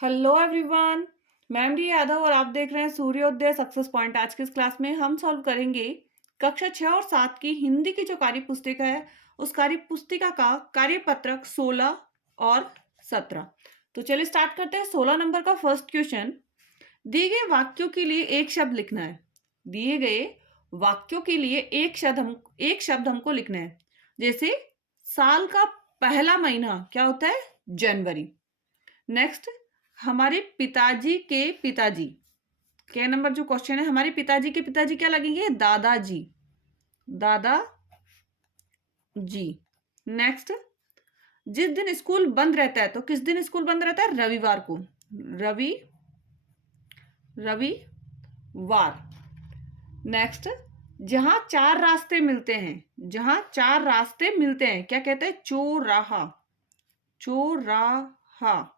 Hello everyone. मैं MD Yadav और आप देख रहे हैं सूर्योदय सक्सेस पॉइंट। आज की इस क्लास में हम सॉल्व करेंगे कक्षा 6 और 7 की हिंदी की जो कार्य पुस्तिका है उस कार्य पुस्तिका का कार्यपत्रक 16 और 17। तो चलिए स्टार्ट करते हैं। 16 नंबर का फर्स्ट क्वेश्चन। दिए गए वाक्यों के लिए एक शब्द लिखना है। दिए गए वाक्यों के लिए एक शब्द हमको लिखना है। जैसे साल का पहला महीना क्या होता है? जनवरी। नेक्स्ट, हमारे पिताजी के पिताजी। क्या नंबर जो क्वेश्चन है, हमारे पिताजी के पिताजी क्या लगेंगे? दादाजी। दादा जी। नेक्स्ट, जिस दिन स्कूल बंद रहता है, तो किस दिन स्कूल बंद रहता है? रविवार को। रवि रविवार। नेक्स्ट, जहां चार रास्ते मिलते हैं, जहां चार रास्ते मिलते हैं क्या कहते हैं? चौराहा। चौराहा।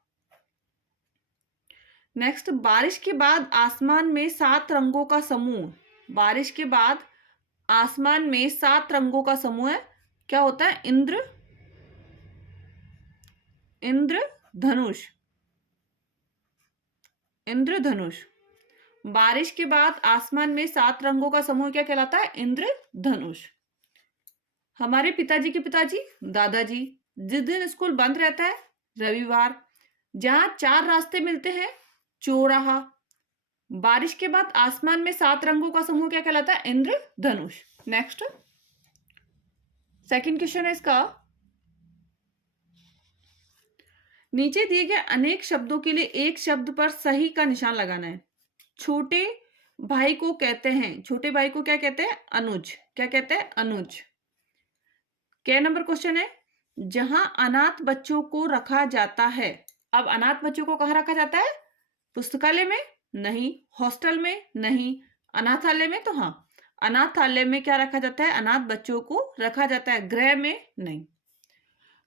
नेक्स्ट, बारिश के बाद आसमान में 7 रंगों का समूह। बारिश के बाद आसमान में 7 रंगों का समूह है, क्या होता है? इंद्रधनुष। इंद्रधनुष। बारिश के बाद आसमान में 7 रंगों का समूह क्या कहलाता है? इंद्रधनुष। हमारे पिताजी के पिताजी दादाजी। जिस दिन स्कूल बंद रहता है? रविवार। जहां 4 रास्ते मिलते हैं? चौराहा। बारिश के बाद आसमान में 7 रंगों का समूह क्या कहलाता है? इंद्रधनुष। नेक्स्ट, सेकंड क्वेश्चन है इसका। नीचे दिए गए अनेक शब्दों के लिए एक शब्द पर सही का निशान लगाना है। छोटे भाई को कहते हैं, छोटे भाई को क्या कहते हैं? अनुज। क्या कहते हैं? अनुज। क्या नंबर क्वेश्चन है? जहां अनाथ बच्चों को रखा जाता है। अब अनाथ बच्चों को कहाँ रखा जाता है? पुस्तकालय में? नहीं। हॉस्टल में? नहीं। अनाथालय में? तो हाँ, अनाथालय में क्या रखा जाता है? अनाथ बच्चों को रखा जाता है। गृह में नहीं।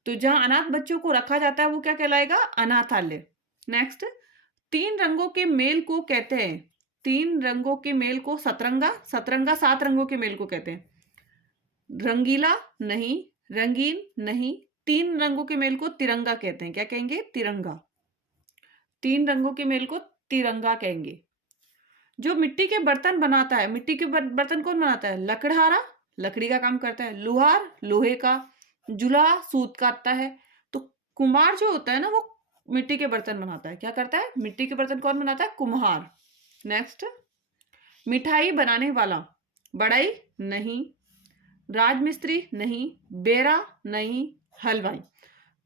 तो जहां अनाथ बच्चों को रखा जाता है वो क्या कहलाएगा? अनाथालय। नेक्स्ट, 3 रंगों के मेल को कहते हैं। 3 रंगों के मेल को सतरंगा। सतरंगा 7 रंगों के मेल को कहते हैं। रंगीला नहीं। रंगीन नहीं। 3 रंगों के मेल को तिरंगा कहते हैं। क्या कहेंगे? तिरंगा। 3 रंगों के मेल को तिरंगा कहेंगे। जो मिट्टी के बर्तन बनाता है, मिट्टी के बर्तन कौन बनाता है? लकड़हारा लकड़ी का काम करता है। लोहार लोहे का। जुलाहा सूत काटता है। तो कुम्हार जो होता है ना, वो मिट्टी के बर्तन बनाता है। क्या करता है? मिट्टी के बर्तन कौन बनाता है? कुम्हार। नेक्स्ट, मिठाई बनाने वाला। बढ़ई नहीं। राजमिस्त्री नहीं। बेरा नहीं। हलवाई।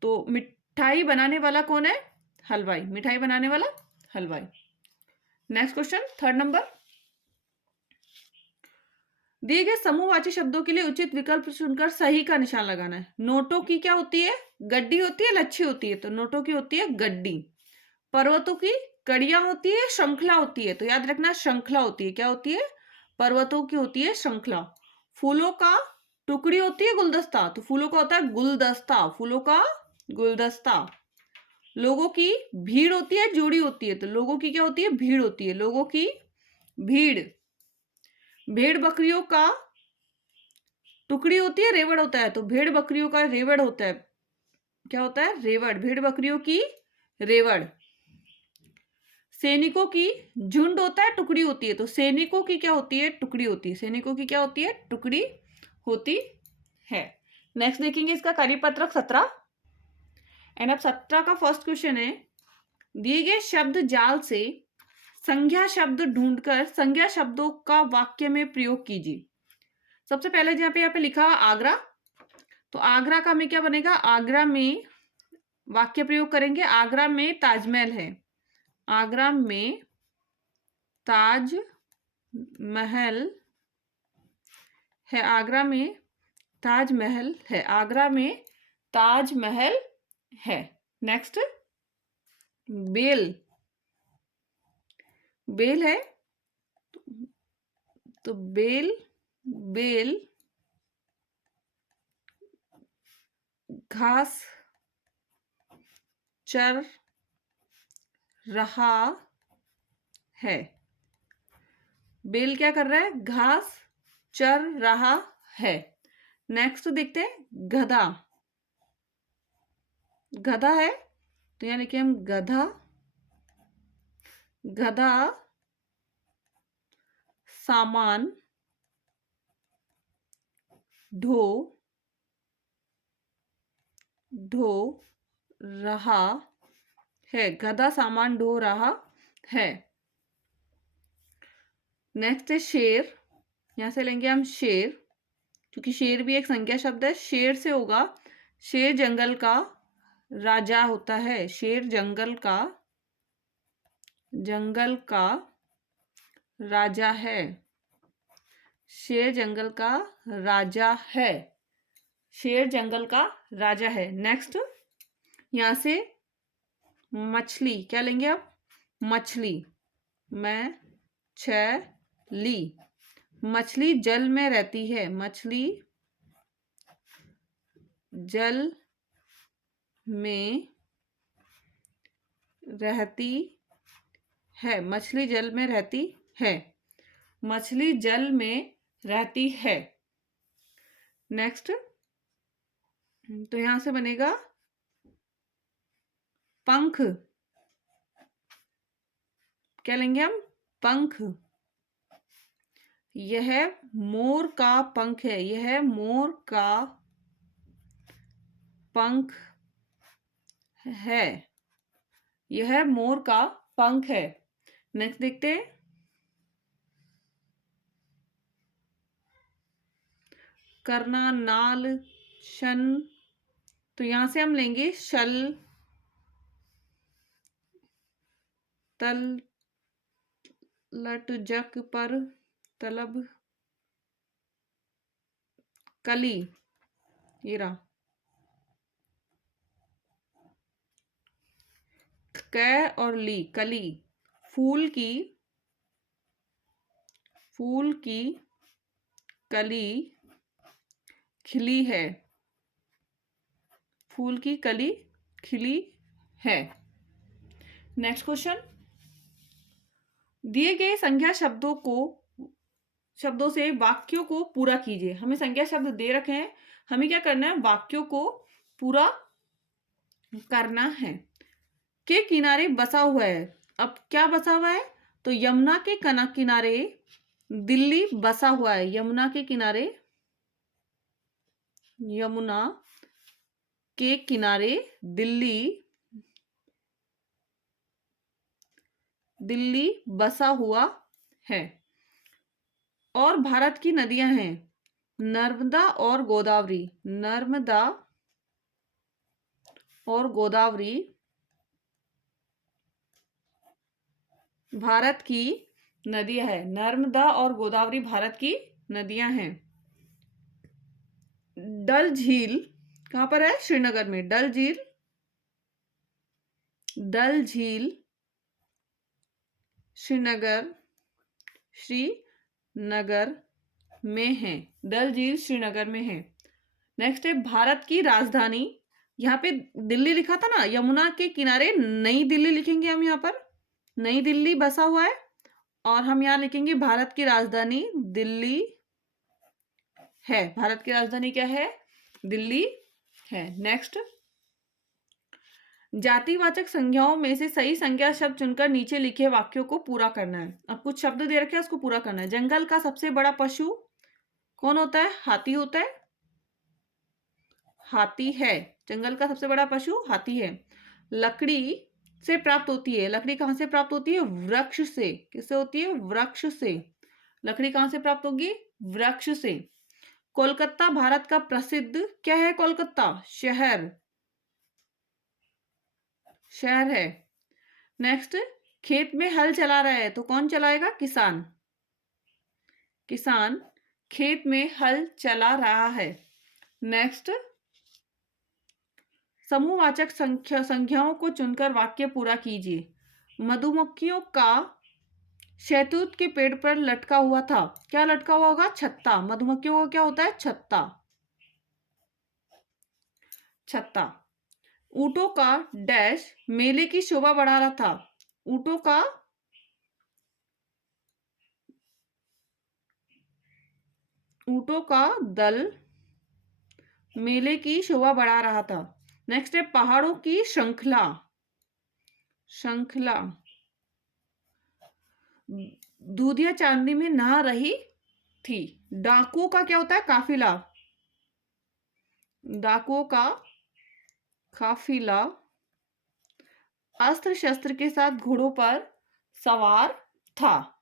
तो मिठाई बनाने वाला कौन है? हलवाई। मिठाई बनाने वाला हलवाई। Next question, third number. दिए गए समूहवाची शब्दों के लिए उचित विकल्प चुनकर सही का निशान लगाना है। नोटों की क्या होती है? गड्डी होती है, लच्छी होती है? तो नोटों की होती है गड्डी। पर्वतों की कड़ियां होती है, श्रृंखला होती है? तो याद रखना, श्रृंखला होती है। क्या होती है? पर्वतों की होती है श्रृंखला। फूलों का टुकड़ी होती है गुलदस्ता। तो फूलों का होता है गुलदस्ता। फूलों का गुलदस्ता। लोगों की भीड़ होती है, जोड़ी होती है? तो लोगों की क्या होती है? भीड़ होती है। लोगों की भीड़। भेड़ बकरियों का टुकड़ी होती है, रेवड़ होता है? तो भेड़ बकरियों का रेवड़ होता है। क्या होता है? रेवड़। भेड़ बकरियों की रेवड़। सैनिकों की झुंड होता है, टुकड़ी होती है? तो सैनिकों की क्या होती है? टुकड़ी होती है। सैनिकों की क्या होती है? टुकड़ी होती है। नेक्स्ट देखेंगे इसका कार्यपत्रक 17। एंड अब 17 का फर्स्ट क्वेश्चन है। दिए गए शब्द जाल से संज्ञा शब्द ढूंढकर संज्ञा शब्दों का वाक्य में प्रयोग कीजिए। सबसे पहले यहाँ पे लिखा आगरा। तो आगरा का में क्या बनेगा? आगरा में वाक्य प्रयोग करेंगे। आगरा में ताजमहल है। आगरा में ताजमहल है। आगरा में ताजमहल है। आगरा में ताजमहल है। Next, bell. बेल है। तो बेल बेल घास चर रहा है। बेल क्या कर रहा है? घास चर रहा है। नेक्स्ट देखते हैं गधा। गधा है, तो यहाँ लिखे हम गधा। गधा सामान ढो ढो रहा है। गधा सामान ढो रहा है। नेक्स्ट है शेर। यहां से लेंगे हम शेर, क्योंकि शेर भी एक संज्ञा शब्द है। शेर से होगा शेर जंगल का राजा होता है। शेर जंगल का राजा है। शेर जंगल का राजा है। शेर जंगल का राजा है। नेक्स्ट यहां से मछली, क्या लेंगे आप? मछली, ली। मछली जल में रहती है। मछली जल में रहती है। मछली जल में रहती है। मछली जल में रहती है। नेक्स्ट तो यहां से बनेगा पंख। क्या लेंगे हम? पंख। यह मोर का पंख है। यह मोर का पंख है। यह मोर का पंख है। नेक्स्ट देखते हैं। करना, नाल, शन। तो यहां से हम लेंगे शल, तल, लट, जक, पर, तलब, कली। ये रहा। कै और ली, कली। फूल की कली खिली है। फूल की कली खिली है। Next question. दिए गए संज्ञा शब्दों से वाक्यों को पूरा कीजिए। हमें संज्ञा शब्द दे रखे हैं, हमें क्या करना है? वाक्यों को पूरा करना है। के किनारे बसा हुआ है। अब क्या बसा हुआ है? तो यमुना के किनारे दिल्ली बसा हुआ है। यमुना के किनारे दिल्ली बसा हुआ है। और भारत की नदियां हैं नर्मदा और गोदावरी। नर्मदा और गोदावरी भारत की नदियां हैं। नर्मदा और गोदावरी भारत की नदियां हैं। डल झील कहां पर है? श्रीनगर में। डल झील श्रीनगर में है। डल झील श्रीनगर में है। नेक्स्ट है भारत की राजधानी। यहाँ पे दिल्ली लिखा था ना, यमुना के किनारे नई दिल्ली लिखेंगे हम। यहाँ पर नई दिल्ली बसा हुआ है और हम यहाँ लिखेंगे भारत की राजधानी दिल्ली है। भारत की राजधानी क्या है? दिल्ली है। नेक्स्ट जातिवाचक संज्ञाओं में से सही संज्ञा शब्द चुनकर नीचे लिखे वाक्यों को पूरा करना है। अब कुछ शब्द दे रखे हैं, उसको पूरा करना है। जंगल का सबसे बड़ा पशु कौन होता है? हाथी होता है। हाथी है। जंगल का सबसे बड़ा पशु हाथी है। लकड़ी से प्राप्त होती है। लकड़ी कहां से प्राप्त होती है? वृक्ष से। किससे होती है? वृक्ष से। लकड़ी कहां से प्राप्त होगी? वृक्ष से। कोलकाता भारत का प्रसिद्ध क्या है? कोलकाता शहर है। नेक्स्ट खेत में हल चला रहा है तो कौन चलाएगा? किसान खेत में हल चला रहा है। नेक्स्ट समूहवाचक संख्याओं को चुनकर वाक्य पूरा कीजिए। मधुमक्खियों का शहतूत के पेड़ पर लटका हुआ था। क्या लटका हुआ होगा? छत्ता। मधुमक्खियों का क्या होता है? छत्ता। ऊंटों का डैश मेले की शोभा बढ़ा रहा था। ऊंटों का दल मेले की शोभा बढ़ा रहा था। नेक्स्ट है पहाड़ों की श्रृंखला दूधिया चांदनी में नहा रही थी। डाकुओं का क्या होता है? काफिला। डाकुओं का काफिला अस्त्र शस्त्र के साथ घोड़ों पर सवार था।